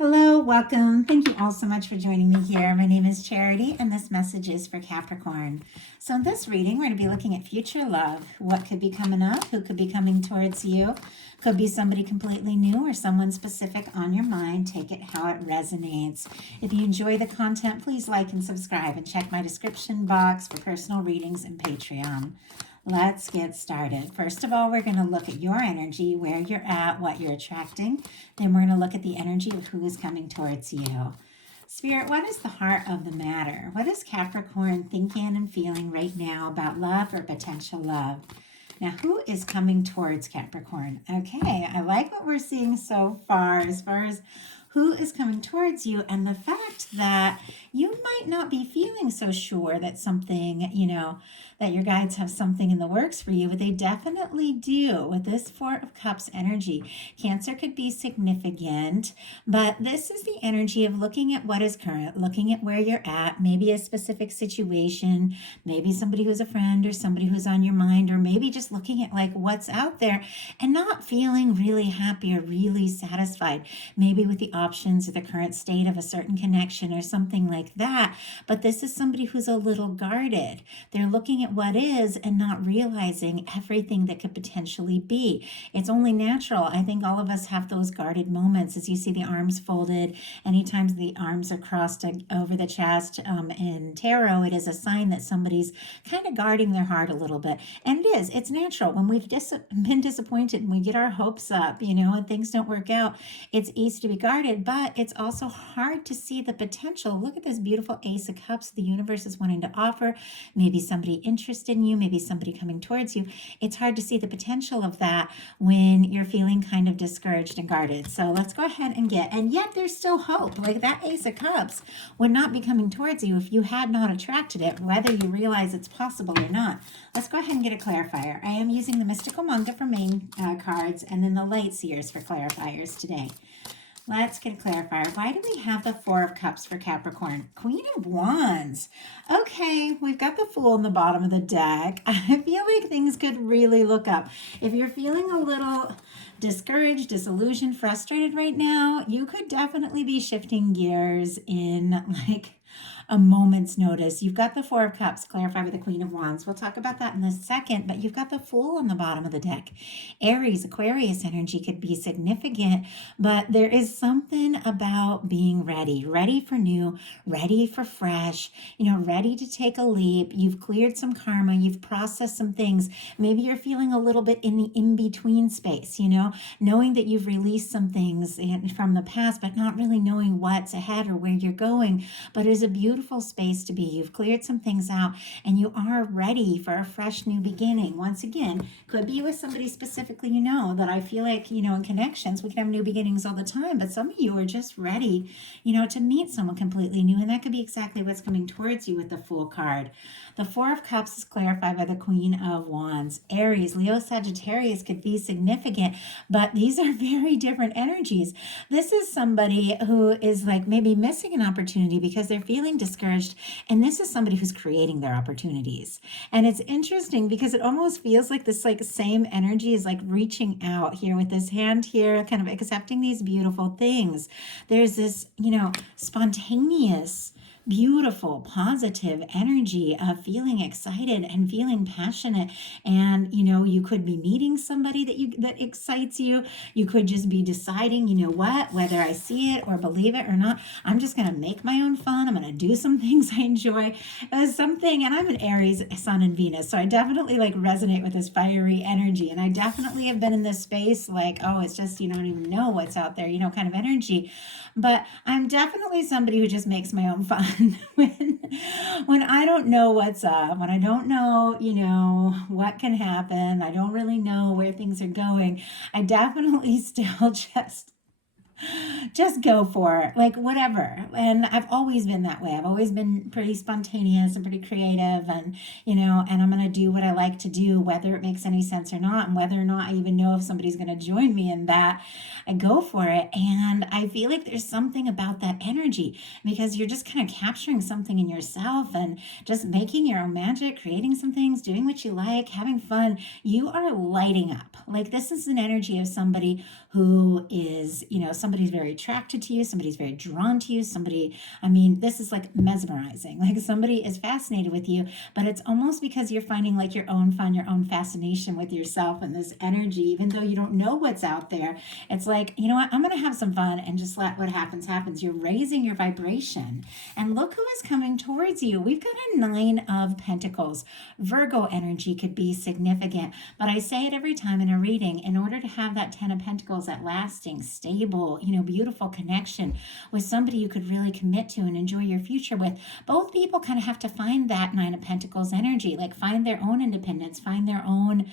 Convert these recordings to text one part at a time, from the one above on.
Hello, welcome. Thank you all so much for joining me here. My name is Charity, and this message is for Capricorn. So, in this reading, we're going to be looking at future love. What could be coming up? Who could be coming towards you? Could be somebody completely new or someone specific on your mind. Take it how it resonates. If you enjoy the content, please like and subscribe and check my description box for personal readings and Patreon. Let's get started. First of all, we're going to look at your energy, where you're at, what you're attracting. Then we're going to look at the energy of who is coming towards you. Spirit, what is the heart of the matter? What is Capricorn thinking and feeling right now about love or potential love? Now, who is coming towards Capricorn? Okay, I like what we're seeing so far as who is coming towards you, and the fact that you might not be feeling so sure that something, that your guides have something in the works for you, but they definitely do. With this Four of Cups energy, Cancer could be significant, but this is the energy of looking at what is current, looking at where you're at, maybe a specific situation, maybe somebody who's a friend or somebody who's on your mind, or maybe just looking at like what's out there and not feeling really happy or really satisfied, maybe with the options or the current state of a certain connection or something like that. But this is somebody who's a little guarded. They're looking at what is and not realizing everything that could potentially be. It's only natural. I think all of us have those guarded moments. As you see the arms folded, anytime the arms are crossed over the chest in tarot, it is a sign that somebody's kind of guarding their heart a little bit. And it is. It's natural. When we've been disappointed and we get our hopes up, and things don't work out, it's easy to be guarded, but it's also hard to see the potential. Look at this beautiful Ace of Cups the universe is wanting to offer. Maybe somebody interested in you, maybe somebody coming towards you. It's hard to see the potential of that when you're feeling kind of discouraged and guarded. So let's go ahead and yet there's still hope. Like that Ace of Cups would not be coming towards you if you had not attracted it, whether you realize it's possible or not. Let's go ahead and get a clarifier. I am using the Mystical Manga for main cards and then the Light Seers for clarifiers today. Let's get a clarifier. Why do we have the Four of Cups for Capricorn? Queen of Wands. Okay, we've got the Fool in the bottom of the deck. I feel like things could really look up. If you're feeling a little discouraged, disillusioned, frustrated right now, you could definitely be shifting gears in like a moment's notice. You've got the Four of Cups, clarified with the Queen of Wands. We'll talk about that in a second, but you've got the Fool on the bottom of the deck. Aries, Aquarius energy could be significant, but there is something about being ready for new, ready for fresh, ready to take a leap. You've cleared some karma, you've processed some things. Maybe you're feeling a little bit in the in-between space, knowing that you've released some things from the past, but not really knowing what's ahead or where you're going. But it is a beautiful space to be. You've cleared some things out and you are ready for a fresh new beginning. Once again, could be with somebody specifically, that I feel like, in connections, we can have new beginnings all the time, but some of you are just ready, to meet someone completely new. And that could be exactly what's coming towards you with the Fool card. The Four of Cups is clarified by the Queen of Wands. Aries, Leo, Sagittarius could be significant, but these are very different energies. This is somebody who is like maybe missing an opportunity because they're feeling discouraged, and this is somebody who's creating their opportunities. And it's interesting because it almost feels like this same energy is like reaching out here with this hand here, kind of accepting these beautiful things. There's this, spontaneous, beautiful, positive energy of feeling excited and feeling passionate. And, you could be meeting somebody that excites you. You could just be deciding, whether I see it or believe it or not, I'm just going to make my own fun. I'm going to do some things I enjoy. And I'm an Aries, Sun and Venus. So I definitely resonate with this fiery energy. And I definitely have been in this space it's just, you don't even know what's out there, kind of energy. But I'm definitely somebody who just makes my own fun when I don't know what's up, when I don't know, what can happen. I don't really know where things are going. I definitely still just go for it, whatever. And I've always been that way. I've always been pretty spontaneous and pretty creative, and and I'm going to do what I like to do, whether it makes any sense or not, and whether or not I even know if somebody's going to join me in that. I go for it. And I feel like there's something about that energy because you're just kind of capturing something in yourself and just making your own magic, creating some things, doing what you like, having fun. You are lighting up. This is an energy of somebody who is, somebody's very attracted to you, somebody's very drawn to you, somebody, I mean, this is like mesmerizing. Like somebody is fascinated with you, but it's almost because you're finding like your own fun, your own fascination with yourself and this energy, even though you don't know what's out there. It's like, you know what, I'm going to have some fun and just let what happens happens. You're raising your vibration. And look who is coming towards you. We've got a 9 of Pentacles. Virgo energy could be significant, but I say it every time in a reading, in order to have that 10 of Pentacles, that lasting, stable, beautiful connection with somebody you could really commit to and enjoy your future with, both people kind of have to find that 9 of Pentacles energy, like find their own independence, find their own,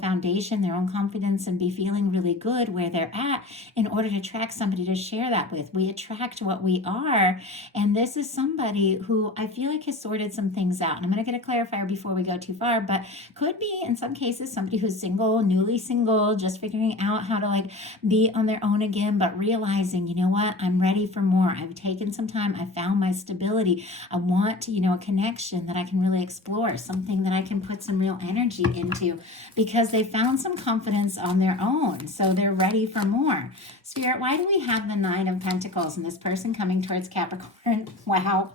foundation, their own confidence, and be feeling really good where they're at in order to attract somebody to share that with. We attract what we are, and this is somebody who I feel like has sorted some things out. And I'm going to get a clarifier before we go too far, but could be in some cases somebody who's single, newly single, just figuring out how to like be on their own again, but realizing, you know what, I'm ready for more. I've taken some time. I found my stability. I want to, a connection that I can really explore, something that I can put some real energy into, because they found some confidence on their own. So they're ready for more. Spirit, why do we have the 9 of Pentacles and this person coming towards Capricorn? Wow.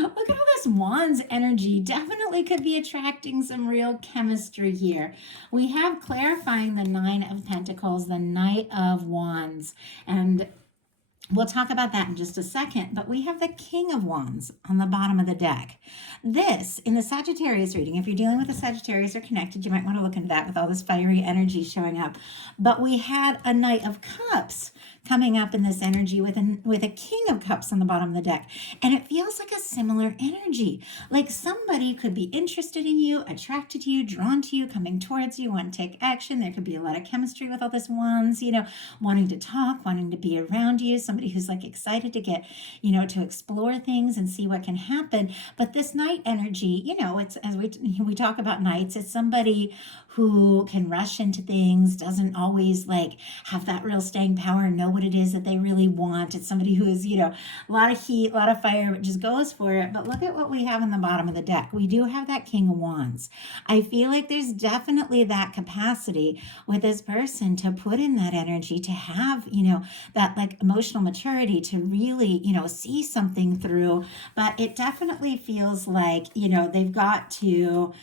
Look at all this Wands energy. Definitely could be attracting some real chemistry here. We have clarifying the 9 of Pentacles, the Knight of Wands. And we'll talk about that in just a second, but we have the King of Wands on the bottom of the deck. This, in the Sagittarius reading, if you're dealing with a Sagittarius or connected, you might want to look into that with all this fiery energy showing up. But we had a Knight of Cups coming up in this energy with a King of Cups on the bottom of the deck. And it feels like a similar energy. Like somebody could be interested in you, attracted to you, drawn to you, coming towards you, want to take action. There could be a lot of chemistry with all this Wands, wanting to talk, wanting to be around you. Somebody who's like excited to get, to explore things and see what can happen. But this Knight energy, it's, as we talk about knights, it's somebody who can rush into things, doesn't always like have that real staying power, know what it is that they really want. It's somebody who is, a lot of heat, a lot of fire, but just goes for it. But look at what we have in the bottom of the deck. We do have that King of Wands. I feel like there's definitely that capacity with this person to put in that energy, to have, that like emotional maturity, to really, see something through. But it definitely feels like, they've got to,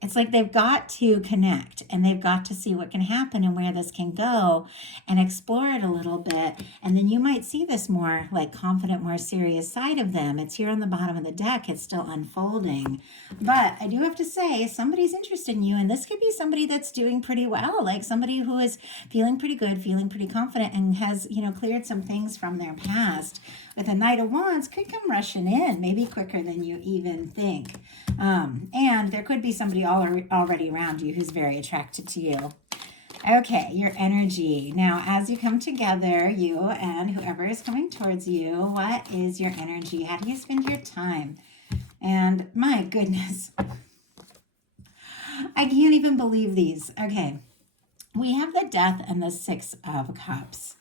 it's like they've got to connect and they've got to see what can happen and where this can go and explore it a little bit. And then you might see this more like confident, more serious side of them. It's here on the bottom of the deck. It's still unfolding. But I do have to say, somebody's interested in you, and this could be somebody that's doing pretty well, like somebody who is feeling pretty good, feeling pretty confident, and has, cleared some things from their past. With a Knight of Wands, could come rushing in, maybe quicker than you even think. And there could be somebody already around you who's very attracted to you. Okay, your energy. Now, as you come together, you and whoever is coming towards you, what is your energy? How do you spend your time? And my goodness, I can't even believe these. Okay, we have the Death and the 6 of Cups.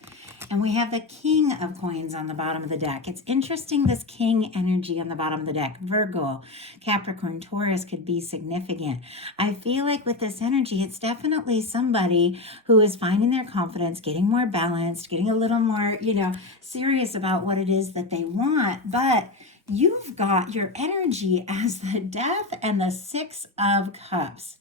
And we have the King of Coins on the bottom of the deck. It's interesting, this King energy on the bottom of the deck. Virgo, Capricorn, Taurus could be significant. I feel like with this energy, it's definitely somebody who is finding their confidence, getting more balanced, getting a little more, serious about what it is that they want. But you've got your energy as the Death and the 6 of Cups.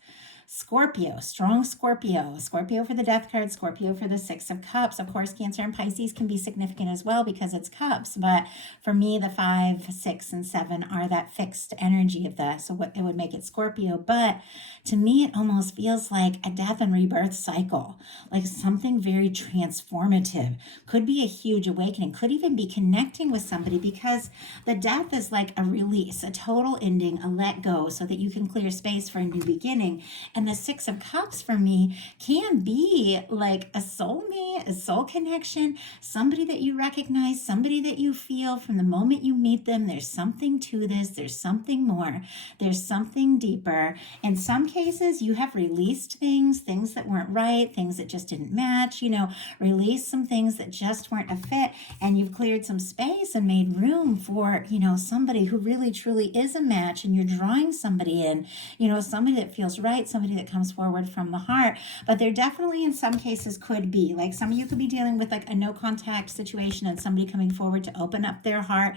Scorpio, strong Scorpio. Scorpio for the Death card, Scorpio for the 6 of Cups. Of course, Cancer and Pisces can be significant as well because it's cups. But for me, the 5, 6, and 7 are that fixed energy of that. So what it would make it Scorpio. But to me, it almost feels like a death and rebirth cycle, like something very transformative. Could be a huge awakening. Could even be connecting with somebody, because the Death is like a release, a total ending, a let go, so that you can clear space for a new beginning. And the 6 of Cups for me can be like a soulmate, a soul connection, somebody that you recognize, somebody that you feel from the moment you meet them. There's something to this. There's something more. There's something deeper. In some cases, you have released things that weren't right, things that just didn't match, released some things that just weren't a fit, and you've cleared some space and made room for, somebody who really truly is a match, and you're drawing somebody in, somebody that feels right, somebody somebody that comes forward from the heart, but there definitely in some cases could be, like some of you could be dealing with like a no contact situation and somebody coming forward to open up their heart,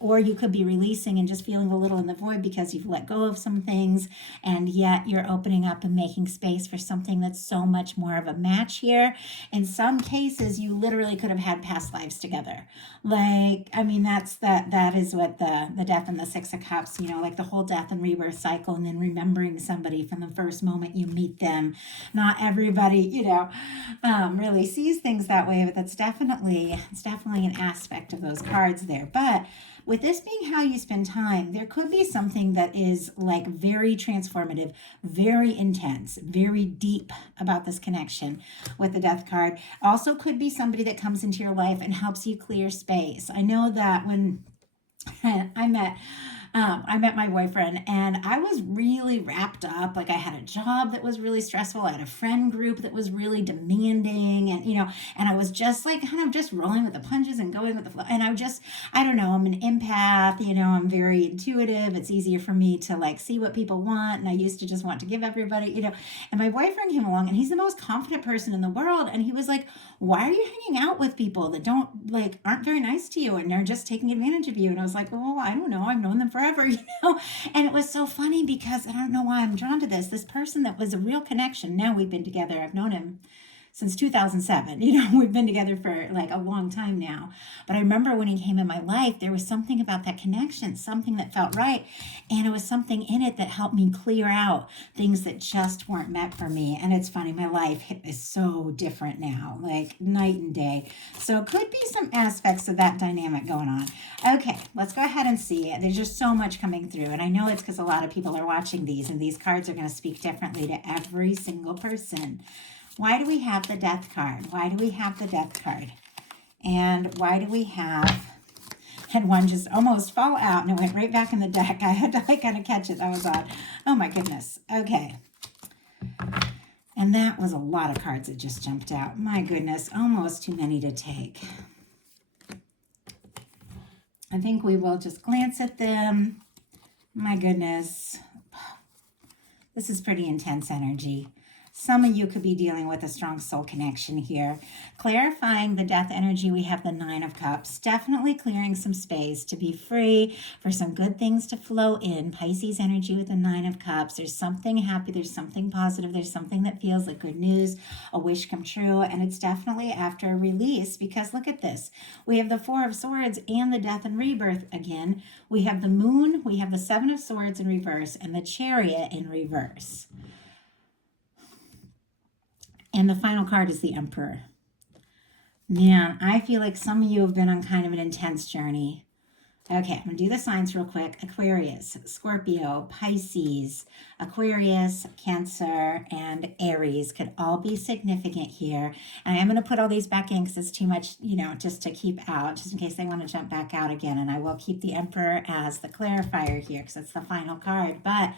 or you could be releasing and just feeling a little in the void because you've let go of some things, and yet you're opening up and making space for something that's so much more of a match here. In some cases, you literally could have had past lives together. Like, I mean, that is what the death and the Six of Cups, like the whole death and rebirth cycle, and then remembering somebody from the first moment you meet them. Not everybody, really sees things that way, but it's definitely an aspect of those cards there. But with this being how you spend time, there could be something that is like very transformative, very intense, very deep about this connection with the Death card. Also could be somebody that comes into your life and helps you clear space. I know that when I met my boyfriend and I was really wrapped up. Like I had a job that was really stressful. I had a friend group that was really demanding, and I was just like kind of just rolling with the punches and going with the flow. And I don't know, I'm an empath, I'm very intuitive. It's easier for me to like see what people want. And I used to just want to give everybody, and my boyfriend came along and he's the most confident person in the world. And he was like, why are you hanging out with people that aren't very nice to you and they're just taking advantage of you? And I was like, well, I don't know. I've known them forever, And it was so funny because I don't know why I'm drawn to this person that was a real connection. Now we've been together. I've known him since 2007. We've been together for like a long time now. But I remember when he came in my life, there was something about that connection, something that felt right. And it was something in it that helped me clear out things that just weren't meant for me. And it's funny, my life is so different now, like night and day. So it could be some aspects of that dynamic going on. Okay, let's go ahead and see. There's just so much coming through. And I know it's because a lot of people are watching these, and these cards are going to speak differently to every single person. Why do we have the Death card? Why do we have the Death card? And why do we have, and one just almost fell out and it went right back in the deck. I had to kind of catch it. That was odd. Oh my goodness. Okay. And that was a lot of cards that just jumped out. My goodness, almost too many to take. I think we will just glance at them. My goodness. This is pretty intense energy. Some of you could be dealing with a strong soul connection here. Clarifying the death energy, we have the Nine of Cups. Definitely clearing some space to be free, for some good things to flow in. Pisces energy with the Nine of Cups. There's something happy. There's something positive. There's something that feels like good news, a wish come true. And it's definitely after a release, because look at this. We have the Four of Swords and the Death and Rebirth again. We have the Moon. We have the Seven of Swords in reverse and the Chariot in reverse. And the final card is the Emperor. Man, I feel like some of you have been on kind of an intense journey. Okay, I'm going to do the signs real quick. Aquarius, Scorpio, Pisces, Aquarius, Cancer, and Aries could all be significant here. And I am going to put all these back in because it's too much, just to keep out, just in case they want to jump back out again. And I will keep the Emperor as the clarifier here because it's the final card. But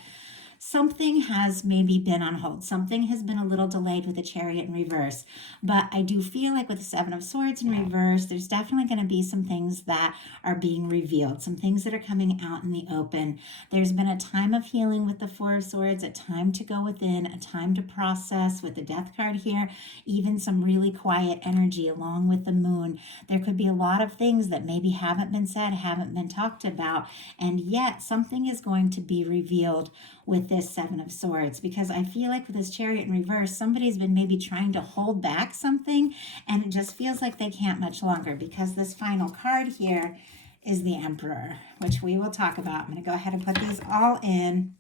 something has maybe been on hold. Something has been a little delayed with the Chariot in reverse. But I do feel like with the Seven of Swords in reverse, there's definitely going to be some things that are being revealed, some things that are coming out in the open. There's been a time of healing with the Four of Swords, a time to go within, a time to process with the Death card here, even some really quiet energy along with the Moon. There could be a lot of things that maybe haven't been said, haven't been talked about, and yet something is going to be revealed with this Seven of Swords, because I feel like with this Chariot in reverse, somebody's been maybe trying to hold back something, and it just feels like they can't much longer, because this final card here is the Emperor, which we will talk about. I'm going to go ahead and put these all in.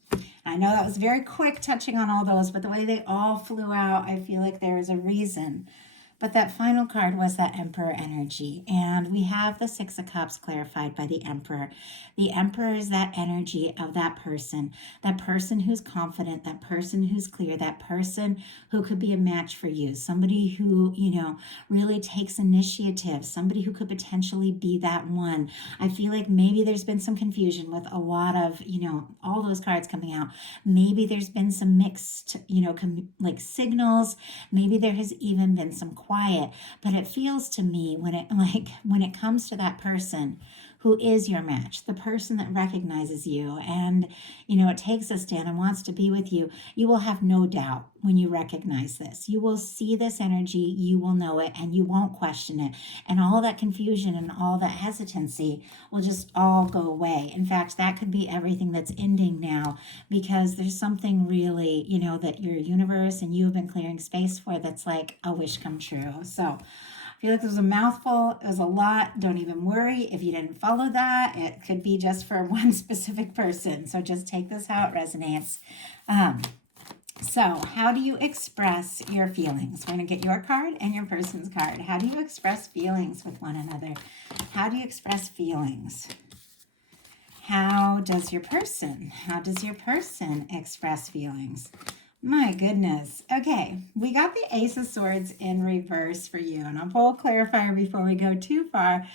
I know that was very quick touching on all those, but the way they all flew out, I feel like there is a reason. But that final card was that Emperor energy. And we have the Six of Cups clarified by the Emperor. The Emperor is that energy of that person who's confident, that person who's clear, that person who could be a match for you, somebody who, really takes initiative, somebody who could potentially be that one. I feel like maybe there's been some confusion with a lot of, all those cards coming out. Maybe there's been some mixed, signals. Maybe there has even been some quiet, but it feels to me when it comes to that person who is your match, the person that recognizes you and, it takes a stand and wants to be with you, you will have no doubt when you recognize this. You will see this energy, you will know it, and you won't question it. And all that confusion and all that hesitancy will just all go away. In fact, that could be everything that's ending now, because there's something really, that your universe and you have been clearing space for that's like a wish come true. So I feel like it was a mouthful. It was a lot. Don't even worry if you didn't follow that. It could be just for one specific person. So just take this how it resonates. So how do you express your feelings? We're going to get your card and your person's card. How do you express feelings with one another? How do you express feelings? How does your person express feelings? My goodness. Okay, we got the Ace of Swords in reverse for you. And I'll pull a clarifier before we go too far.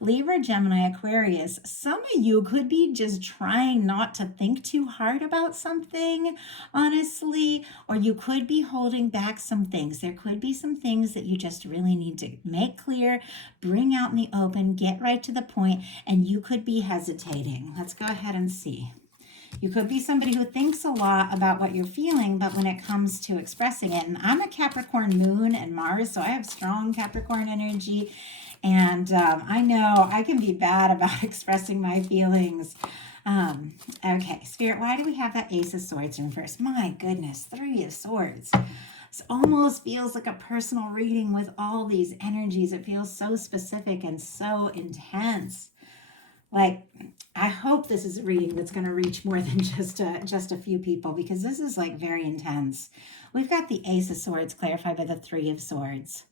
Libra, Gemini, Aquarius, some of you could be just trying not to think too hard about something, honestly, or you could be holding back some things. There could be some things that you just really need to make clear, bring out in the open, get right to the point, and you could be hesitating. Let's go ahead and see. You could be somebody who thinks a lot about what you're feeling, but when it comes to expressing it, and I'm a Capricorn moon and Mars, so I have strong Capricorn energy, and I know I can be bad about expressing my feelings. Okay, Spirit, why do we have that Ace of Swords in first? My goodness, Three of Swords. This almost feels like a personal reading with all these energies. It feels so specific and so intense. Like, I hope this is a reading that's going to reach more than just a few people, because this is like very intense. We've got the Ace of Swords clarified by the Three of Swords.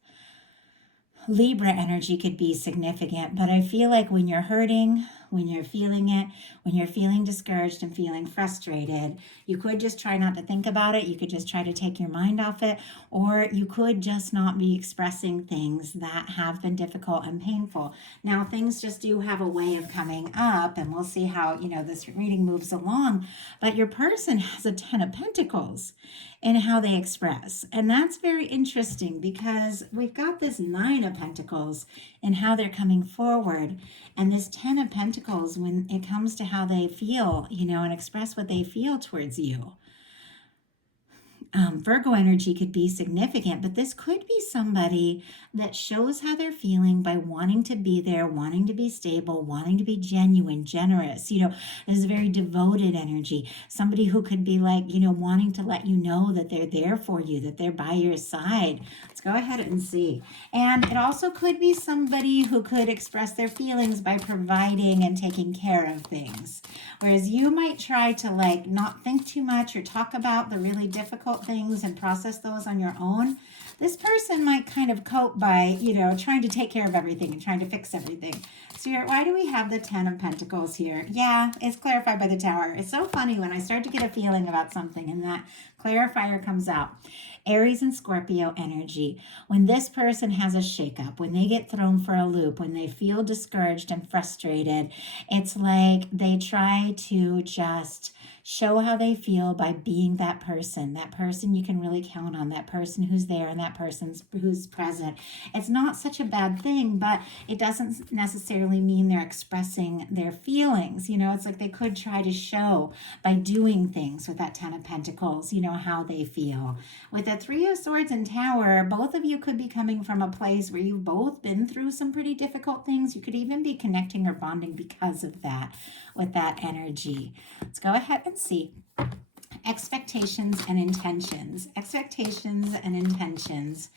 Libra energy could be significant, but I feel like when you're hurting, when you're feeling it, when you're feeling discouraged and feeling frustrated, you could just try not to think about it. You could just try to take your mind off it, or you could just not be expressing things that have been difficult and painful. Now, things just do have a way of coming up, and we'll see how, this reading moves along, but your person has a Ten of Pentacles in how they express. And that's very interesting, because we've got this Nine of Pentacles in how they're coming forward. And this Ten of Pentacles, when it comes to how they feel, and express what they feel towards you. Virgo energy could be significant, but this could be somebody that shows how they're feeling by wanting to be there, wanting to be stable, wanting to be genuine, generous. This is a very devoted energy. Somebody who could be like, wanting to let you know that they're there for you, that they're by your side. Let's go ahead and see. And it also could be somebody who could express their feelings by providing and taking care of things. Whereas you might try to not think too much or talk about the really difficult things and process those on your own. This person might kind of cope by, trying to take care of everything and trying to fix everything. Spirit, why do we have the Ten of Pentacles here? Yeah, it's clarified by the Tower. It's so funny when I start to get a feeling about something and that clarifier comes out. Aries and Scorpio energy. When this person has a shakeup, when they get thrown for a loop, when they feel discouraged and frustrated, it's like they try to just show how they feel by being that person you can really count on, that person who's there and that person who's present. It's not such a bad thing, but it doesn't necessarily mean they're expressing their feelings. It's like they could try to show by doing things with that Ten of Pentacles, how they feel. With the Three of Swords and Tower, both of you could be coming from a place where you've both been through some pretty difficult things. You could even be connecting or bonding because of that, with that energy. Let's go ahead and see. Expectations and intentions. Expectations and intentions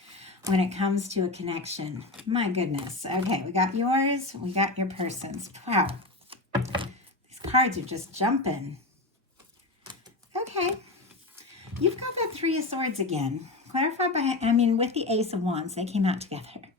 when it comes to a connection. My goodness. Okay, we got yours. We got your person's. Wow. These cards are just jumping. Okay. You've got that Three of Swords again. Clarified by, with the Ace of Wands, they came out together.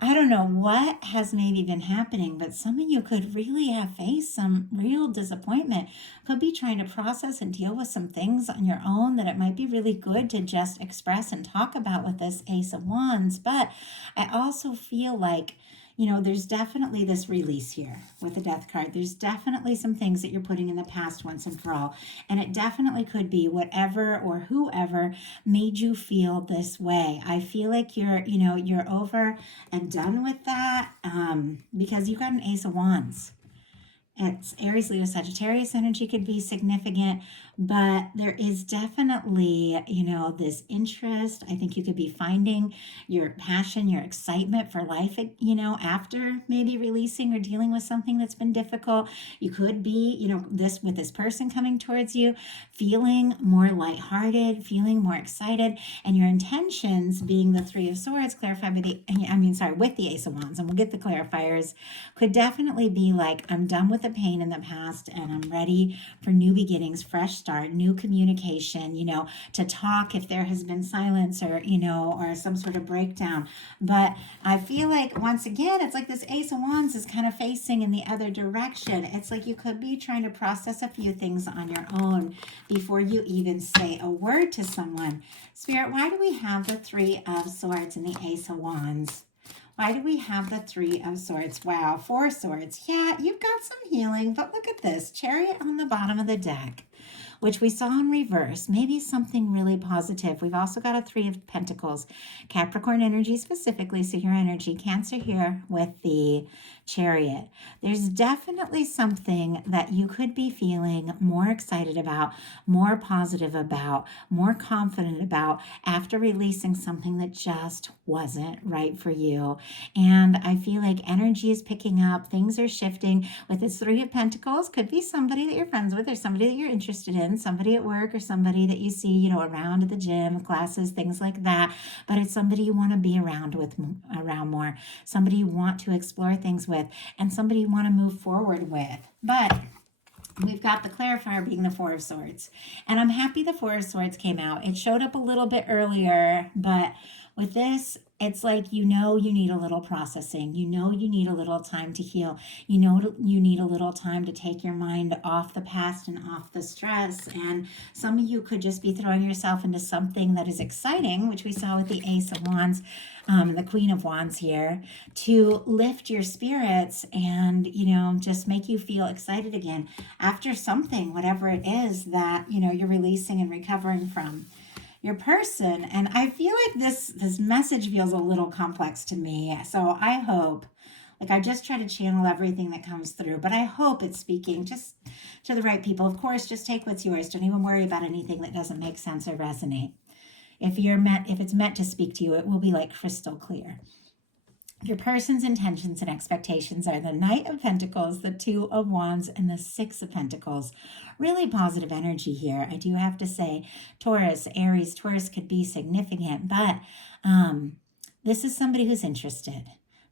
I don't know what has maybe been happening, but some of you could really have faced some real disappointment. Could be trying to process and deal with some things on your own that it might be really good to just express and talk about with this Ace of Wands. But I also feel like, there's definitely this release here with the Death card. There's definitely some things that you're putting in the past once and for all. And it definitely could be whatever or whoever made you feel this way. I feel like you're over and done with that. because you've got an Ace of Wands. It's Aries, Leo, Sagittarius energy could be significant, but there is definitely, this interest. I think you could be finding your passion, your excitement for life, after maybe releasing or dealing with something that's been difficult. You could be, this person coming towards you, feeling more lighthearted, feeling more excited, and your intentions being the Three of Swords, clarified with the Ace of Wands, and we'll get the clarifiers, could definitely be like, I'm done with the pain in the past and I'm ready for new beginnings, fresh start, new communication, to talk if there has been silence or some sort of breakdown. But I feel like, once again, it's like this Ace of Wands is kind of facing in the other direction. It's like you could be trying to process a few things on your own before you even say a word to someone. Spirit, why do we have the Three of Swords and the Ace of Wands? Why do we have the Three of Swords? Wow, Four of Swords. Yeah, you've got some healing, but look at this. Chariot on the bottom of the deck, which we saw in reverse. Maybe something really positive. We've also got a Three of Pentacles. Capricorn energy specifically, so your energy. Cancer here with the Chariot. There's definitely something that you could be feeling more excited about, more positive about, more confident about after releasing something that just wasn't right for you. And I feel like energy is picking up. Things are shifting. With this Three of Pentacles, could be somebody that you're friends with or somebody that you're interested in, somebody at work or somebody that you see, around at the gym, classes, things like that. But it's somebody you want to be around more, somebody you want to explore things with, and somebody you want to move forward with. But we've got the clarifier being the Four of Swords. And I'm happy the Four of Swords came out. It showed up a little bit earlier, but with this, it's like, you need a little processing. You need a little time to heal. You need a little time to take your mind off the past and off the stress. And some of you could just be throwing yourself into something that is exciting, which we saw with the Ace of Wands, the Queen of Wands here, to lift your spirits and, just make you feel excited again after something, whatever it is that, you're releasing and recovering from. Your person, and I feel like this message feels a little complex to me, so I hope, I just try to channel everything that comes through, but I hope it's speaking just to the right people. Of course, just take what's yours. Don't even worry about anything that doesn't make sense or resonate. If it's meant to speak to you, it will be like crystal clear. Your person's intentions and expectations are the Knight of Pentacles, the Two of Wands, and the Six of Pentacles. Really positive energy here. I do have to say, Taurus, Aries, Taurus could be significant, but this is somebody who's interested.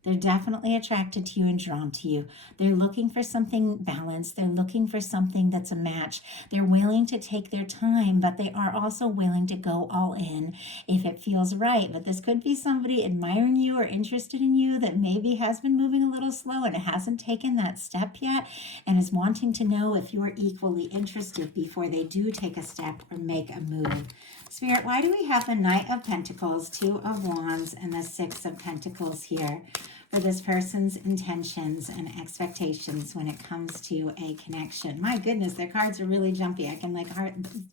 They're definitely attracted to you and drawn to you. They're looking for something balanced. They're looking for something that's a match. They're willing to take their time, but they are also willing to go all in if it feels right. But this could be somebody admiring you or interested in you that maybe has been moving a little slow and hasn't taken that step yet and is wanting to know if you're equally interested before they do take a step or make a move. Spirit, why do we have the Knight of Pentacles, Two of Wands, and the Six of Pentacles here for this person's intentions and expectations when it comes to a connection? My goodness, their cards are really jumpy. I can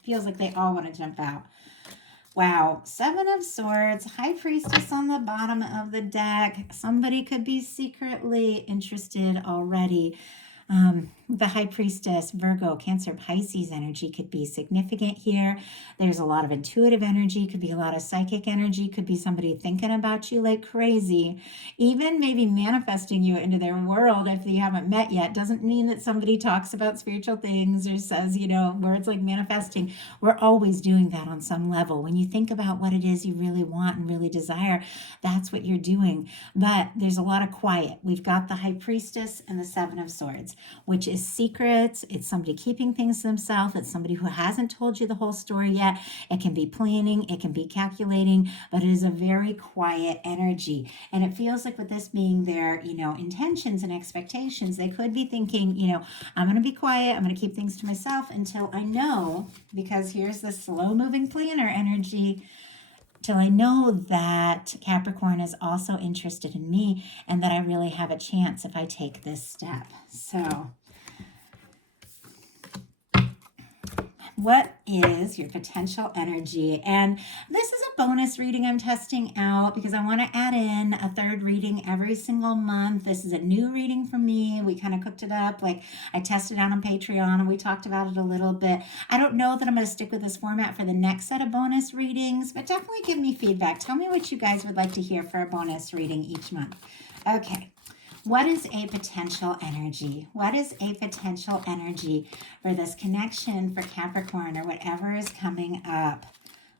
feels like they all want to jump out. Wow, Seven of Swords, High Priestess on the bottom of the deck. Somebody could be secretly interested already. The High Priestess, Virgo, Cancer, Pisces energy could be significant here. There's a lot of intuitive energy, could be a lot of psychic energy, could be somebody thinking about you like crazy, even maybe manifesting you into their world if you haven't met yet. Doesn't mean that somebody talks about spiritual things or says, words like manifesting. We're always doing that on some level. When you think about what it is you really want and really desire, that's what you're doing. But there's a lot of quiet. We've got the High Priestess and the Seven of Swords, which is secrets. It's somebody keeping things to themselves. It's somebody who hasn't told you the whole story yet. It can be planning, it can be calculating, but it is a very quiet energy. And it feels like with this being their, intentions and expectations, they could be thinking, I'm going to be quiet. I'm going to keep things to myself until I know, because here's the slow moving planner energy, till I know that Capricorn is also interested in me and that I really have a chance if I take this step. So What is your potential energy? And this is a bonus reading I'm testing out because I want to add in a third reading every single month. This is a new reading for me. We kind of cooked it up. Like I tested out on Patreon and we talked about it a little bit. I don't know that I'm going to stick with this format for the next set of bonus readings, but definitely give me feedback. Tell me what you guys would like to hear for a bonus reading each month. Okay. What is a potential energy? What is a potential energy for this connection for Capricorn or whatever is coming up?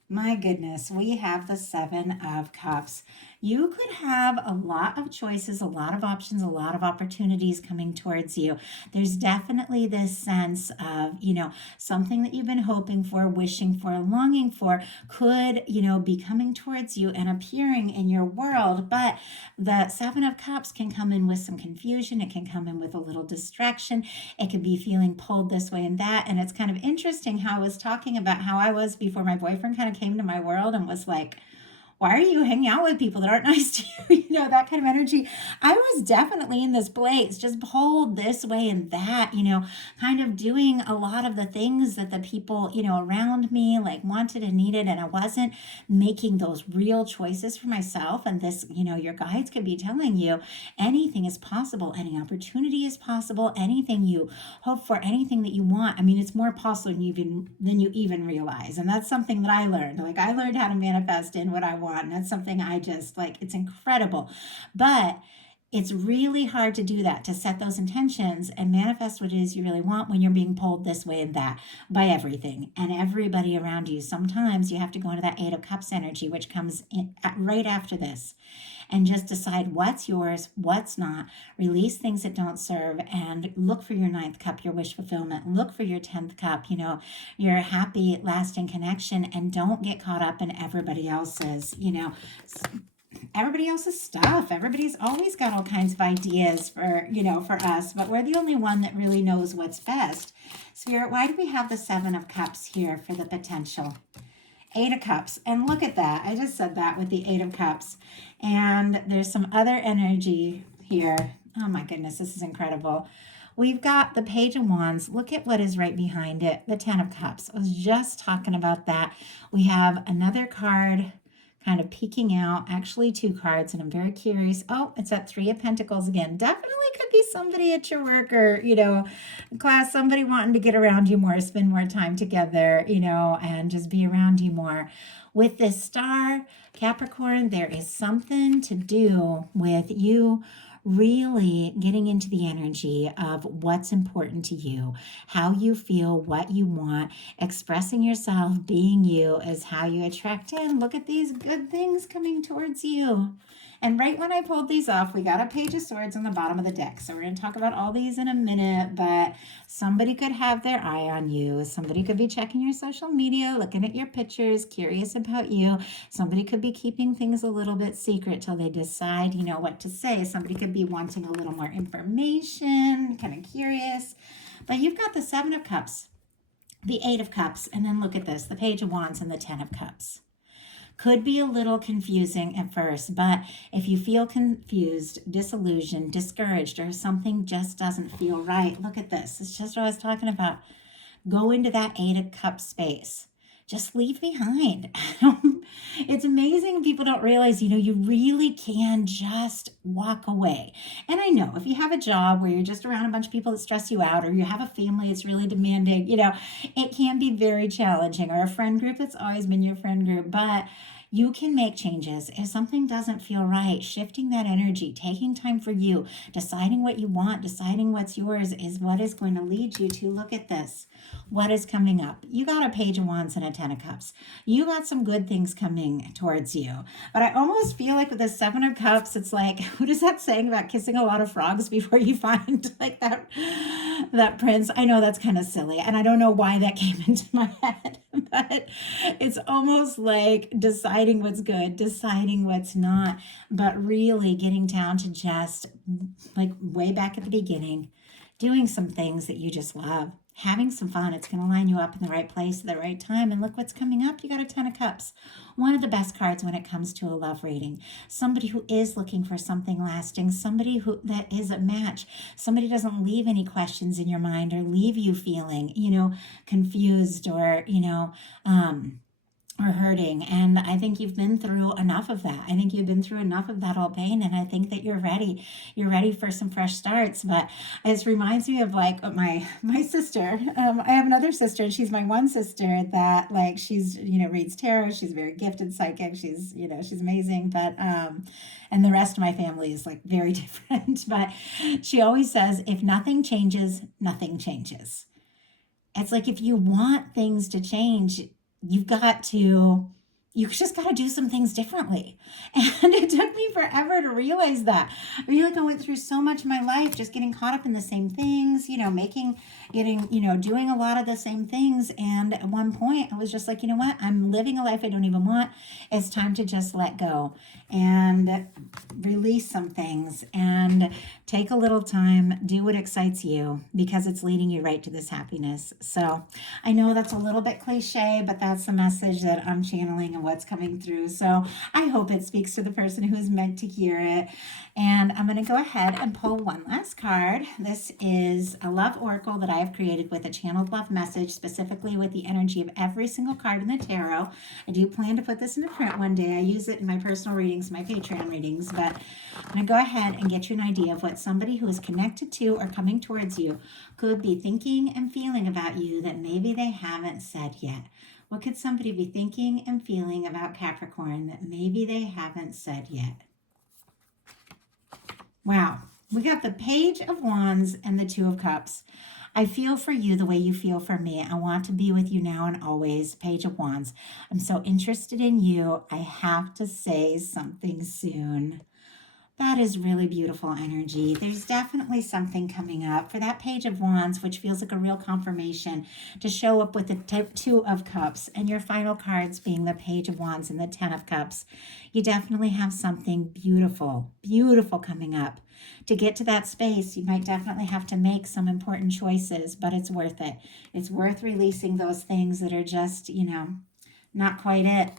My goodness, we have the Seven of Cups. You could have a lot of choices, a lot of options, a lot of opportunities coming towards you. There's definitely this sense of, something that you've been hoping for, wishing for, longing for could, be coming towards you and appearing in your world. But the Seven of Cups can come in with some confusion. It can come in with a little distraction. It could be feeling pulled this way and that. And it's kind of interesting how I was talking about how I was before my boyfriend kind of came to my world and was like, why are you hanging out with people that aren't nice to you? That kind of energy. I was definitely in this place, just pulled this way and that, kind of doing a lot of the things that the people, around me like wanted and needed. And I wasn't making those real choices for myself. And this, your guides could be telling you anything is possible. Any opportunity is possible. Anything you hope for, anything that you want. I mean, it's more possible than you even realize. And that's something that I learned. Like I learned how to manifest in what I want. And that's something I just like, it's incredible. But it's really hard to do that, to set those intentions and manifest what it is you really want when you're being pulled this way and that by everything and everybody around you. Sometimes you have to go into that Eight of Cups energy, which comes in right after this, and just decide what's yours, what's not, release things that don't serve, and look for your ninth cup, your wish fulfillment. Look for your 10th cup, your happy, lasting connection, and don't get caught up in everybody else's, stuff. Everybody's always got all kinds of ideas for us, but we're the only one that really knows what's best. Spirit, why do we have the Seven of Cups here for the potential? Eight of Cups. And look at that. I just said that with the Eight of Cups. And there's some other energy here. Oh my goodness, this is incredible. We've got the Page of Wands. Look at what is right behind it. The Ten of Cups. I was just talking about that. We have another card kind of peeking out, actually two cards, and I'm very curious. Oh, it's that Three of Pentacles again. Definitely could be somebody at your work or, class, somebody wanting to get around you more, spend more time together, and just be around you more. With this star, Capricorn, there is something to do with you really getting into the energy of what's important to you, how you feel, what you want, expressing yourself, being you is how you attract in. Look at these good things coming towards you. And right when I pulled these off, we got a Page of Swords on the bottom of the deck. So we're going to talk about all these in a minute, but somebody could have their eye on you. Somebody could be checking your social media, looking at your pictures, curious about you. Somebody could be keeping things a little bit secret till they decide, what to say. Somebody could be wanting a little more information, kind of curious. But you've got the Seven of Cups, the Eight of Cups, and then look at this, the Page of Wands and the Ten of Cups. Could be a little confusing at first, but if you feel confused, disillusioned, discouraged, or something just doesn't feel right, look at this. It's just what I was talking about. Go into that Eight of Cups space. Just leave behind. It's amazing people don't realize, you really can just walk away. And I know if you have a job where you're just around a bunch of people that stress you out, or you have a family that's really demanding, it can be very challenging, or a friend group that's always been your friend group, but you can make changes. If something doesn't feel right, shifting that energy, taking time for you, deciding what you want, deciding what's yours is what is going to lead you to, look at this. What is coming up? You got a Page of Wands and a Ten of Cups. You got some good things coming towards you. But I almost feel like with the Seven of Cups, it's like, what is that saying about kissing a lot of frogs before you find like that prince? I know that's kind of silly, and I don't know why that came into my head, but it's almost like deciding what's good, deciding what's not, but really getting down to just like way back at the beginning, doing some things that you just love. having some fun. It's going to line you up in the right place at the right time. And look what's coming up. You got a 10 of Cups. One of the best cards when it comes to a love reading. Somebody who is looking for something lasting. Somebody who that is a match. Somebody doesn't leave any questions in your mind or leave you feeling, confused or hurting. And I think you've been through enough of that. I think you've been through enough of that old pain. And I think that you're ready. You're ready for some fresh starts. But it reminds me of like my sister. I have another sister, and she's my one sister that like she's, reads tarot. She's very gifted psychic. She's amazing. But and the rest of my family is like very different. But she always says, if nothing changes, nothing changes. It's like if you want things to change, you just got to do some things differently. And it took me forever to realize that. I feel like I went through so much of my life just getting caught up in the same things, doing a lot of the same things. And at one point I was just like, you know what? I'm living a life I don't even want. It's time to just let go and release some things and take a little time, do what excites you, because it's leading you right to this happiness. So I know that's a little bit cliche, but that's the message that I'm channeling and what's coming through. So I hope it speaks to the person who is meant to hear it. And I'm going to go ahead and pull one last card. This is a love oracle that I have created with a channeled love message, specifically with the energy of every single card in the tarot. I do plan to put this into print one day. I use it in my personal readings, my Patreon readings, but I'm going to go ahead and get you an idea of what somebody who is connected to or coming towards you could be thinking and feeling about you that maybe they haven't said yet. What could somebody be thinking and feeling about Capricorn that maybe they haven't said yet? Wow, we got the Page of Wands and the Two of Cups. I feel for you the way you feel for me. I want to be with you now and always. Page of Wands. I'm so interested in you. I have to say something soon. That is really beautiful energy. There's definitely something coming up for that Page of Wands, which feels like a real confirmation to show up with the Two of Cups and your final cards being the Page of Wands and the 10 of Cups. You definitely have something beautiful, beautiful coming up. To get to that space, you might definitely have to make some important choices, but it's worth it. It's worth releasing those things that are just, not quite it,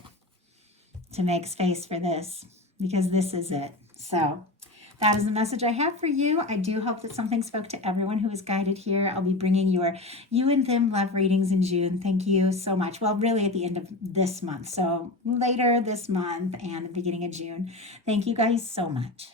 to make space for this, because this is it. So that is the message I have for you. I do hope that something spoke to everyone who is guided here. I'll be bringing you and them love readings in June. Thank you so much. Well, really at the end of this month. So later this month and the beginning of June. Thank you guys so much.